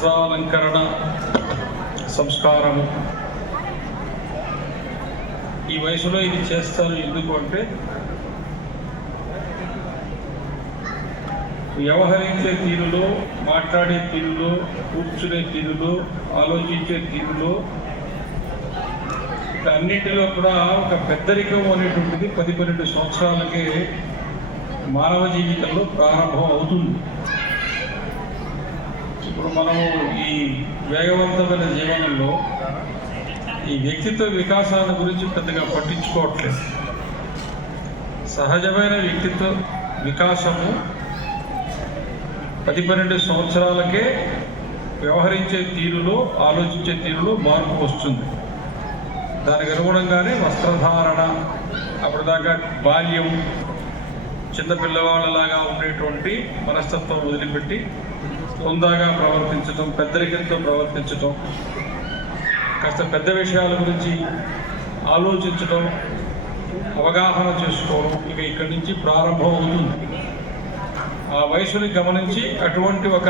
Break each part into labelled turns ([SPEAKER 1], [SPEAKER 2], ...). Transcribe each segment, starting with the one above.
[SPEAKER 1] వస్త్రాలంకరణ సంస్కారము. ఈ వయసులో ఇది చేస్తారు ఎందుకు అంటే వ్యవహరించే తీరులో మాట్లాడే తీరులో కూర్చునే తీరులో ఆలోచించే తీరులో అన్నింటిలో కూడా ఒక పెద్దరికం అనేటువంటిది పది పన్నెండు సంవత్సరాలకే మానవ జీవితంలో ప్రారంభం అవుతుంది. ఇప్పుడు మనము ఈ వేగవంతమైన జీవనంలో ఈ వ్యక్తిత్వ వికాసాల గురించి పెద్దగా పట్టించుకోవట్లేదు. సహజమైన వ్యక్తిత్వ వికాసము పది పన్నెండు సంవత్సరాలకే వ్యవహరించే తీరులో ఆలోచించే తీరులో మార్పు వస్తుంది. దానికి అనుగుణంగానే వస్త్రధారణ అప్పటిదాకా బాల్యం చిన్న పిల్లవాళ్ళలాగా ఉండేటువంటి మనస్తత్వం వదిలిపెట్టి హుందాగా ప్రవర్తించటం పెద్దరికంతో ప్రవర్తించటం కాస్త పెద్ద విషయాల గురించి ఆలోచించడం అవగాహన చేసుకోవడం ఇక ఇక్కడి నుంచి ప్రారంభం అవుతుంది ఆ వయసుని గమనించి అటువంటి ఒక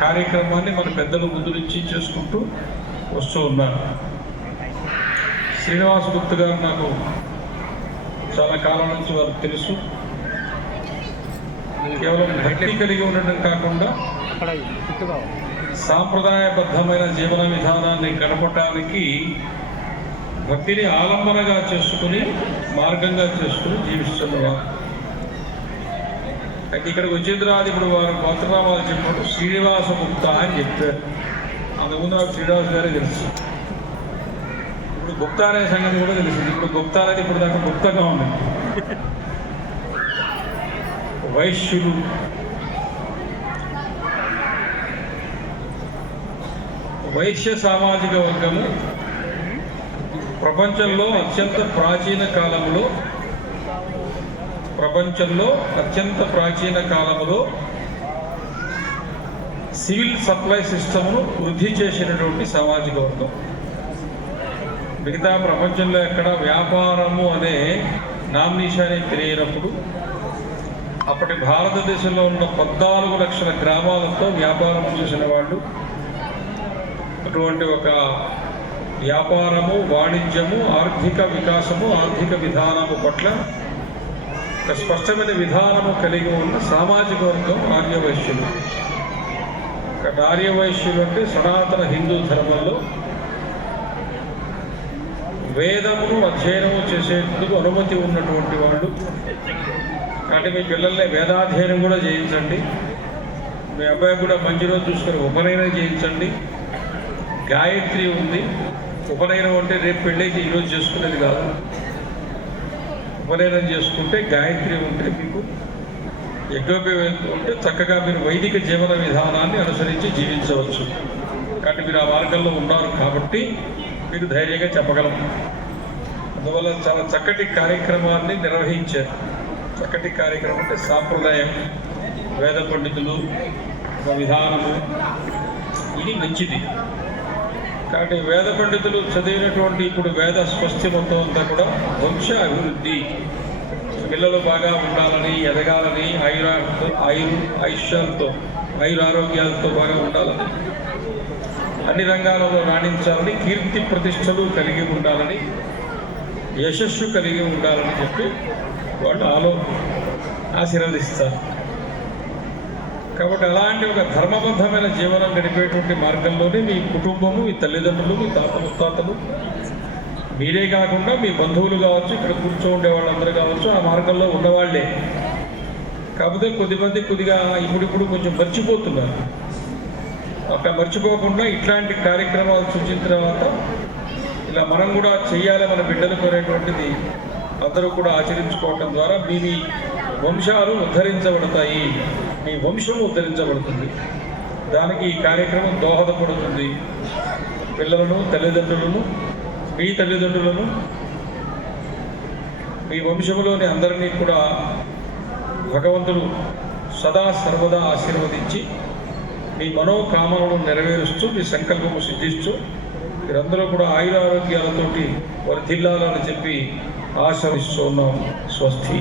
[SPEAKER 1] కార్యక్రమాన్ని మన పెద్దలు ముందు నుంచి చేసుకుంటూ వస్తూ ఉన్నారు. శ్రీనివాస గుప్త గారు నాకు చాలా కాలం నుంచి వారికి తెలుసు. కేవలం భక్తి కలిగి ఉండడం కాకుండా సాంప్రదాయబద్ధమైన జీవన విధానాన్ని గడపటానికి భక్తిని ఆలంబనగా చేసుకుని మార్గంగా చేసుకుని జీవిస్తున్నవారు అయితే ఇక్కడికి వచ్చిన ఇప్పుడు వారు గోత్రనామాలు చెప్పినప్పుడు శ్రీనివాస గుప్త అని చెప్పారు. అంతకుముందు నాకు శ్రీనివాస్ గారే తెలుసు. ఇప్పుడు గుప్తా అనే సంగతి కూడా తెలిసింది ఇప్పుడు గుప్తా అనేది ఇప్పుడు దాకా గుప్తగా ఉంది. వైశ్యులు వైశ్య సామాజిక వర్గము. ప్రపంచంలో అత్యంత ప్రాచీన కాలంలో ప్రపంచంలో అత్యంత ప్రాచీన కాలంలో సివిల్ సప్లై సిస్టమ్ను వృద్ధి చేసినటువంటి సామాజిక వర్గం. మిగతా ప్రపంచంలో ఎక్కడ వ్యాపారము అనే నామినేషన్ తెలియనప్పుడు అప్పటి భారతదేశంలో ఉన్న పద్నాలుగు లక్షల గ్రామాలతో వ్యాపారం చేసిన వాళ్ళు అటువంటి ఒక వ్యాపారము వాణిజ్యము ఆర్థిక వికాసము ఆర్థిక విధానము పట్ల ఒక స్పష్టమైన విధానము కలిగి ఉన్న సామాజిక వర్గం ఆర్యవైశ్యులు. ఆర్యవైశ్యులు అంటే సనాతన హిందూ ధర్మంలో వేదమును అధ్యయనము చేసేందుకు అనుమతి ఉన్నటువంటి వాళ్ళు. కాబట్టి మీ పిల్లల్ని వేదాధ్యయనం కూడా చేయించండి. మీ అబ్బాయి కూడా మంచి రోజు చూసుకొని ఉపనయనం చేయించండి. గాయత్రి ఉంది. ఉపనయనం అంటే రేపు పెళ్ళైతే ఈరోజు చేసుకునేది కాదు. ఉపనయనం చేసుకుంటే గాయత్రి ఉంటే మీకు. యజ్ఞోపేతం ఉంటే చక్కగా మీరు వైదిక జీవన విధానాన్ని అనుసరించి జీవించవచ్చు. కాబట్టి మీరు ఆ మార్గంలో ఉన్నారు కాబట్టి మీరు ధైర్యంగా చెప్పగలం. అందువల్ల చాలా చక్కటి కార్యక్రమాన్ని నిర్వహించారు. చక్కటి కార్యక్రమం అంటే సాంప్రదాయం వేద పండితులు విధానము. ఇది మంచిది. కాబట్టి వేద పండితులు చదివినటువంటి ఇప్పుడు వేద స్వస్తి మొత్తం అంతా కూడా వంశ అభివృద్ధి పిల్లలు బాగా ఉండాలని ఎదగాలని ఆయురా ఆయుర్ ఆయుష్యాలతో ఆయురారోగ్యాలతో బాగా ఉండాలని అన్ని రంగాలలో రాణించాలని కీర్తి ప్రతిష్టలు కలిగి ఉండాలని యశస్సు కలిగి ఉండాలని చెప్పి వాళ్ళు ఆలో ఆశీర్వదిస్తారు. కాబట్టి అలాంటి ఒక ధర్మబద్ధమైన జీవనం గడిపేటువంటి మార్గంలోనే మీ కుటుంబము మీ తల్లిదండ్రులు మీ తాత ముత్తాతలు మీరే కాకుండా మీ బంధువులు కావచ్చు ఇక్కడ కూర్చో ఉండే వాళ్ళందరూ కావచ్చు ఆ మార్గంలో ఉన్నవాళ్ళే. కాకపోతే కొద్దిమంది కొద్దిగా ఇప్పుడిప్పుడు కొంచెం మర్చిపోతున్నారు. అట్లా మర్చిపోకుండా ఇట్లాంటి కార్యక్రమాలు సూచించిన తర్వాత ఇలా మనం కూడా చెయ్యాలి మన బిడ్డలకు అనేటువంటిది. అందరూ కూడా ఆచరించుకోవటం ద్వారా మీ మీ వంశాలు ఉద్ధరించబడతాయి. మీ వంశము ఉద్ధరించబడుతుంది. దానికి ఈ కార్యక్రమం దోహదపడుతుంది. పిల్లలను తల్లిదండ్రులను మీ తల్లిదండ్రులను మీ వంశంలోని అందరినీ కూడా భగవంతుడు సదా సర్వదా ఆశీర్వదించి మీ మనోకామనలను నెరవేరుస్తూ మీ సంకల్పము సిద్ధిస్తూ మీరందరూ కూడా ఆయురారోగ్యాలతోటి వర్ధిల్లాలని చెప్పి ఆశిస్తూ ఉన్నాం స్వస్తి